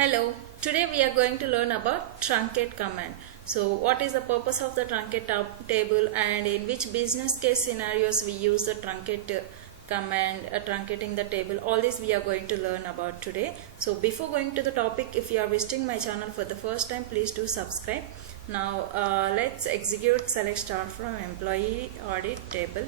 Hello, today we are going to learn about truncate command. So what is the purpose of the truncate table and in which business case scenarios we use the truncate command, truncating the table. All this we are going to learn about today. So before going to the topic, if you are visiting my channel for the first time, please do subscribe. Now let's execute select star from employee audit table.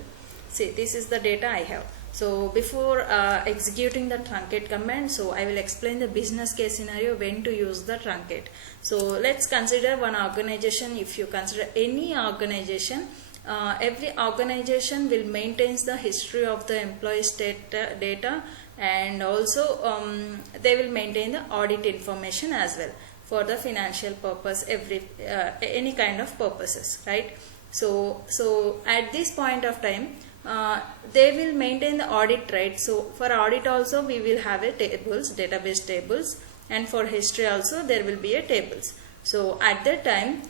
See, this is the data I have. So before executing the truncate command, so I will explain the business case scenario when to use the truncate. So let's consider one organization. If you consider any organization, every organization will maintain the history of the employee data, and also they will maintain the audit information as well for the financial purpose, any kind of purposes, right? So at this point of time, they will maintain the audit, right? So for audit also we will have a database tables, and for history also there will be a tables. So at that time,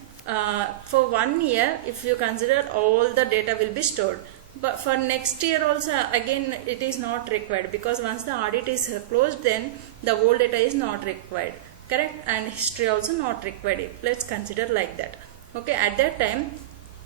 for 1 year, if you consider, all the data will be stored. But for next year also, again it is not required, because once the audit is closed, then the whole data is not required, correct? And history also not required. Let's consider like that. Okay, at that time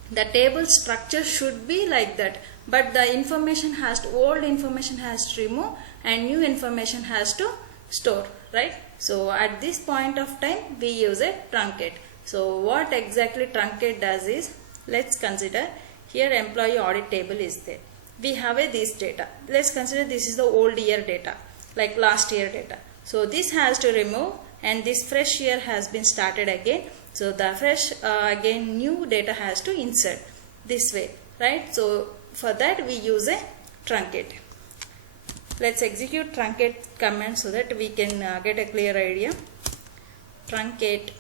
the table structure should be like that, but the information has to, old information has to remove and new information has to store, right? So at this point of time we use a truncate. So what exactly truncate does is, let's consider here employee audit table is there. We have this data. Let's consider this is the old year data, like last year data. So this has to remove, and this fresh year has been started again. So the fresh again new data has to insert this way, right? So for that we use a truncate. Let's execute truncate command so that we can get a clear idea. Truncate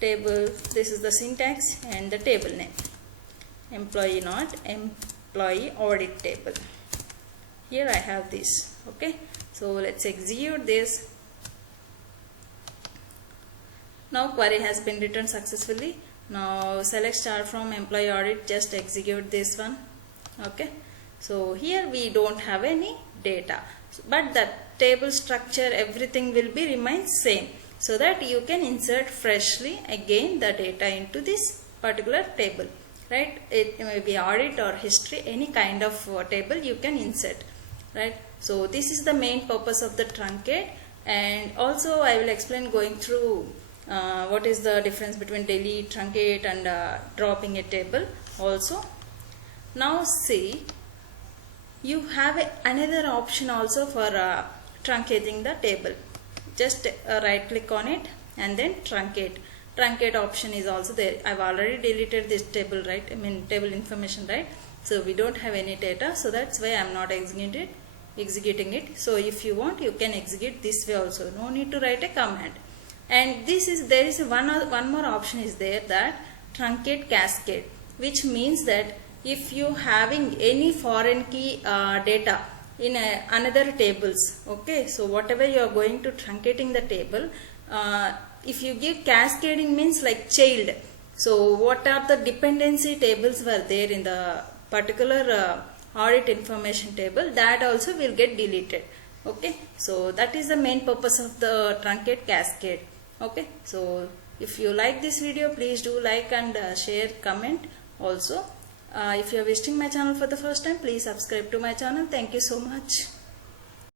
table, this is the syntax and the table name. Employee, not employee audit table. Here I have this. Okay, so let's execute this. Now query has been written successfully. Now select star from employee audit, just execute this one. Okay, so here we don't have any data, but the table structure, everything will be remain same, so that you can insert freshly again the data into this particular table, right? It may be audit or history, any kind of table you can insert, right? So this is the main purpose of the truncate, and also I will explain going through what is the difference between delete, truncate and dropping a table also. Now see, you have another option also for truncating the table. Just right click on it and then truncate. Truncate option is also there. I've already deleted this table, right? I mean table information, right? So we don't have any data, so that's why I'm not executing it. So if you want, you can execute this way also. No need to write a command. And there is one more option is there, that truncate cascade, which means that if you having any foreign key data in another tables, okay, so whatever you are going to truncating the table, if you give cascading means like child. So what are the dependency tables were there in the particular audit information table, that also will get deleted. Okay, so that is the main purpose of the truncate cascade. Okay, so if you like this video, please do like and share, comment also. If you are visiting my channel for the first time, please subscribe to my channel. Thank you so much.